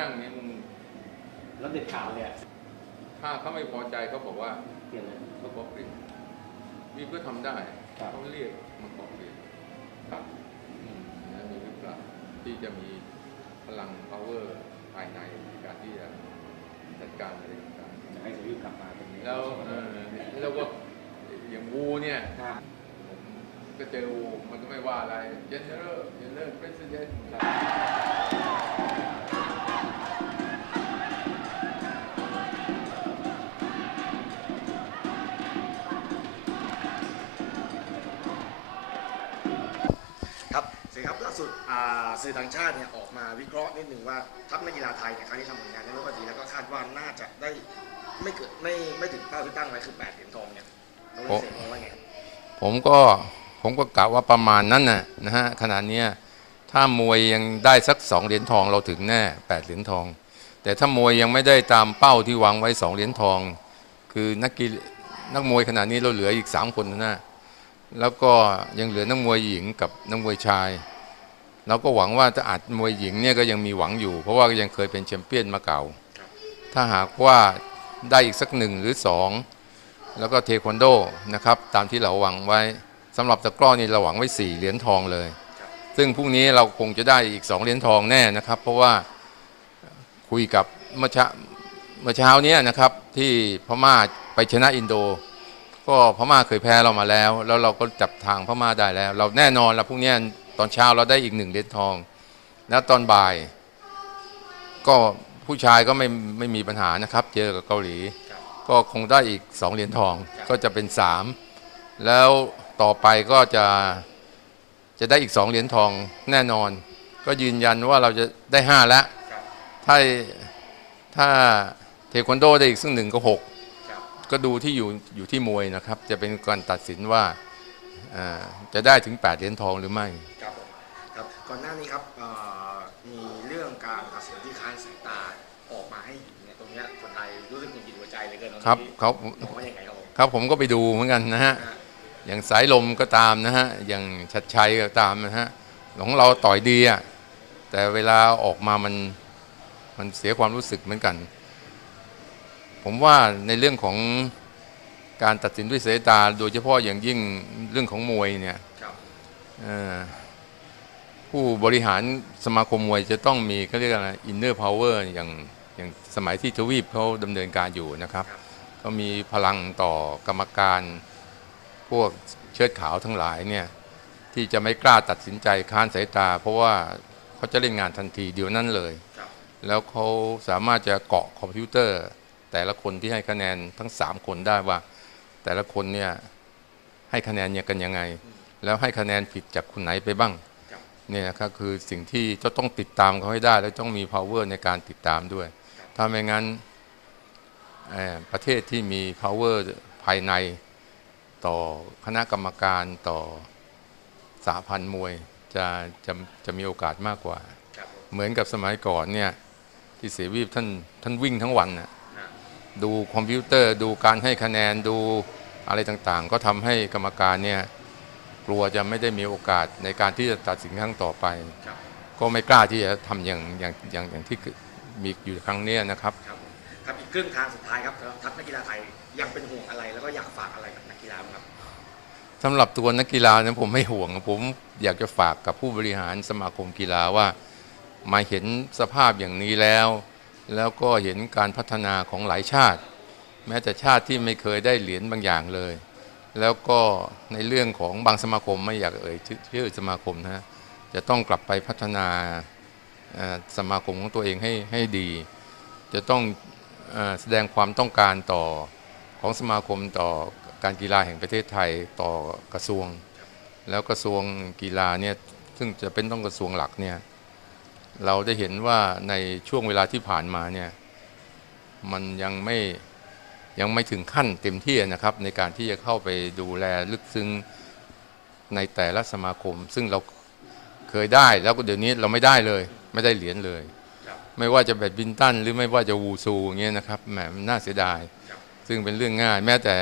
นั่งเนี่ยมึงแล้วเด็ดขาดเลยอะถ้าเขาไม่พอใจเขาบอกว่าเปลี่ยนเลยเขาขอเปลี่ยนมีเพื่อทำได้ครับเขาเรียกมาขอเปลี่ยนครับอืมนะมีหรือเปล่าที่จะมีพลัง power ภายในในการที่จะจัดการอะไรต่างจะให้สวิตกลับมาเป็นๆแล้วเอ่อแล้วก็อย่างวูเนี่ยครับผมก็เจอวูมันก็ไม่ว่าอะไร general general president สิครับล่าสุดอ่าสื่อต่างชาติเนี่ยออกมาวิเคราะห์นิดหนึ่งว่าทัพนักกีฬาไทยเนี่ยครั้งนี้ทำผลงานได้ไม่ค่อยดีแล้วก็คาดว่าน่าจะได้ไม่เกิดไม่ไม่ถึงเป้าที่ตั้งไว้คือ8เหรียญทองเนี่ยเราเล่นเสียงมองว่าไงครับผมก็ผมก็กะว่าประมาณนั้นน่ะนะฮะขนาดเนี้ยถ้ามวยยังได้สักสองเหรียญทองเราถึงแน่แปดเหรียญทอง แต่ถ้ามวยยังไม่ได้ตามเป้าที่วางไว้สองเหรียญทอง คือนักกีฬานักมวยขนาดนี้เราเหลืออีกสามคนนะแล้วก็ยังเหลือนักมวยหญิงกับนักมวยชาย เราก็หวังว่าจะอาจมวยหญิงเนี่ยก็ยังมีหวังอยู่ เพราะว่ายังเคยเป็นแชมเปี้ยนมาเก่า ถ้าหากว่าได้อีกสักหนึ่งหรือสองแล้วก็เทควันโดนะครับตามที่เราหวังไว้สำหรับตะกร้อนี่เราหวังไว้ 4 เหรียญทองเลย ซึ่งพรุ่งนี้เราคงจะได้อีก 2 เหรียญทองแน่นะครับ เพราะว่าคุยกับเมื่อเช้าเมื่อเช้านี้นะครับที่พม่าไปชนะอินโด ก็พม่าเคยแพ้เรามาแล้ว แล้วเราก็จับทางพม่าได้แล้ว เราแน่นอนแล้วพรุ่งนี้ ตอนเช้าเราได้อีกหนึ่งเหรียญทอง แล้วตอนบ่าย ก็ผู้ชายก็ไม่ไม่มีปัญหานะครับ เจอกับเกาหลี ก็คงได้อีก2เหรียญทองก็จะเป็น3แล้วต่อไปก็จะจะได้อีก2เหรียญทองแน่นอน ก็ยืนยันว่าเราจะได้5แล้วถ้าถ้าเทควันโดได้อีกซึ่งหนึ่งก็หกก็ดูที่อยู่อยู่ที่มวยนะครับ จะเป็นการตัดสินว่าจะได้ถึง 8 เหรียญทองหรือไม่ ก่อนหน้านี้ครับเอ่อมีเรื่องการตัดสินที่ค้านสายตาออกมาให้เห็นเนี่ยตรงเนี้ยคนไทยรู้สึกหงุดหงิดหัวใจเหลยเกินตอนนี้ครับเขามองว่ายังไงครับผมครับผมก็ไปดูเหมือนกันนะฮะนะฮะอย่างสายลมก็ตามนะฮะอย่างชัดชัยก็ตามนะฮะของเราต่อยดีอะแต่เวลาออกมามันมันเสียความรู้สึกเหมือนกัน ผมว่าในเรื่องของการตัดสินด้วยสายตา โดยเฉพาะอย่างยิ่งเรื่องของมวยเนี่ยครับเอ่อ ผู้บริหารสมาคมมวยจะต้องมีเขาเรียกอะไรอินเนอร์พาวเวอร์อย่างอย่างสมัยที่ทวีปเขาดำเนินการอยู่นะครับ ก็มีพลังต่อกรรมการพวกเชิดขาวทั้งหลายเนี่ยที่จะไม่กล้าตัดสินใจค้านสายตา เพราะว่าเขาจะเล่นงานทันทีเดียวนั้นเลย แล้วเขาสามารถจะเกาะคอมพิวเตอร์ แต่ละคนที่ให้คะแนนทั้ง 3 คนได้ว่า แต่ละคนเนี่ยให้คะแนนเนี่ยกันยังไง แล้วให้คะแนนผิดจากคนไหนไปบ้าง เนี่ยนะครับคือสิ่งที่จะต้องติดตามเขาให้ได้ แล้วต้องมี power ในการติดตามด้วย ถ้าไม่งั้นประเทศที่มี power ภายในต่อคณะกรรมการต่อสาพันธ์มวยจะจะจะมีโอกาสมากกว่า เหมือนกับสมัยก่อนเนี่ยที่เสวีปท่านท่านวิ่งทั้งวันน่ะนะดูคอมพิวเตอร์ ดูการให้คะแนนดูอะไรต่างๆ ก็ทำให้กรรมการเนี่ย กลัวจะไม่ได้มีโอกาสในการที่จะตัดสินครั้งต่อไปครับก็ไม่กล้าที่จะทำอย่างอย่างอย่างอย่างที่มีอยู่ครั้งเนี้ยนะครับครับผมครับอีกครึ่งทางสุดท้ายครับสำหรับทัพนักกีฬาไทยยังเป็นห่วงอะไร แล้วก็อยากฝากอะไรกับนักกีฬาบ้างครับสำหรับตัวนักกีฬาเนี่ยผมไม่ห่วงผมอยากจะฝากกับผู้บริหารสมาคมกีฬาว่ามาเห็นสภาพอย่างนี้แล้ว แล้วก็เห็นการพัฒนาของหลายชาติ แม้แต่ชาติที่ไม่เคยได้เหรียญบางอย่างเลย แล้วก็ในเรื่องของบางสมาคมไม่อยากเอ่ยชื่อสมาคมนะฮะจะต้องกลับไปพัฒนาสมาคมของตัวเองให้ให้ดี จะต้องอแสดงความต้องการต่อของสมาคมต่อการกีฬาแห่งประเทศไทยต่อกระทรวง แล้วกระทรวงกีฬาเนี่ยซึ่งจะเป็นต้องกระทรวงหลักเนี่ยเราได้เห็นว่าในช่วงเวลาที่ผ่านมาเนี่ยมันยังไม่ ยังไม่ถึงขั้นเต็มที่นะครับ ในการที่จะเข้าไปดูแลลึกซึ้งในแต่ละสมาคม ซึ่งเราเคยได้แล้วก็เดี๋ยวนี้เราไม่ได้เลย ไม่ได้เหรียญเลย ไม่ว่าจะแบดมินตันหรือไม่ว่าจะวูซูอย่างเงี้ยนะครับแหมน่าเสียดาย ซึ่งเป็นเรื่องง่าย แม้แต่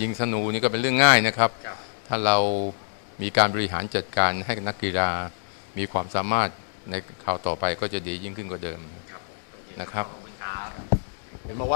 ยิงธนูนี่ก็เป็นเรื่องง่ายนะครับ ถ้าเรามีการบริหารจัดการให้นักกีฬามีความสามารถในคราวต่อไปก็จะดียิ่งขึ้นกว่าเดิมนะครับขอบคุณครับเห็นบอกว่า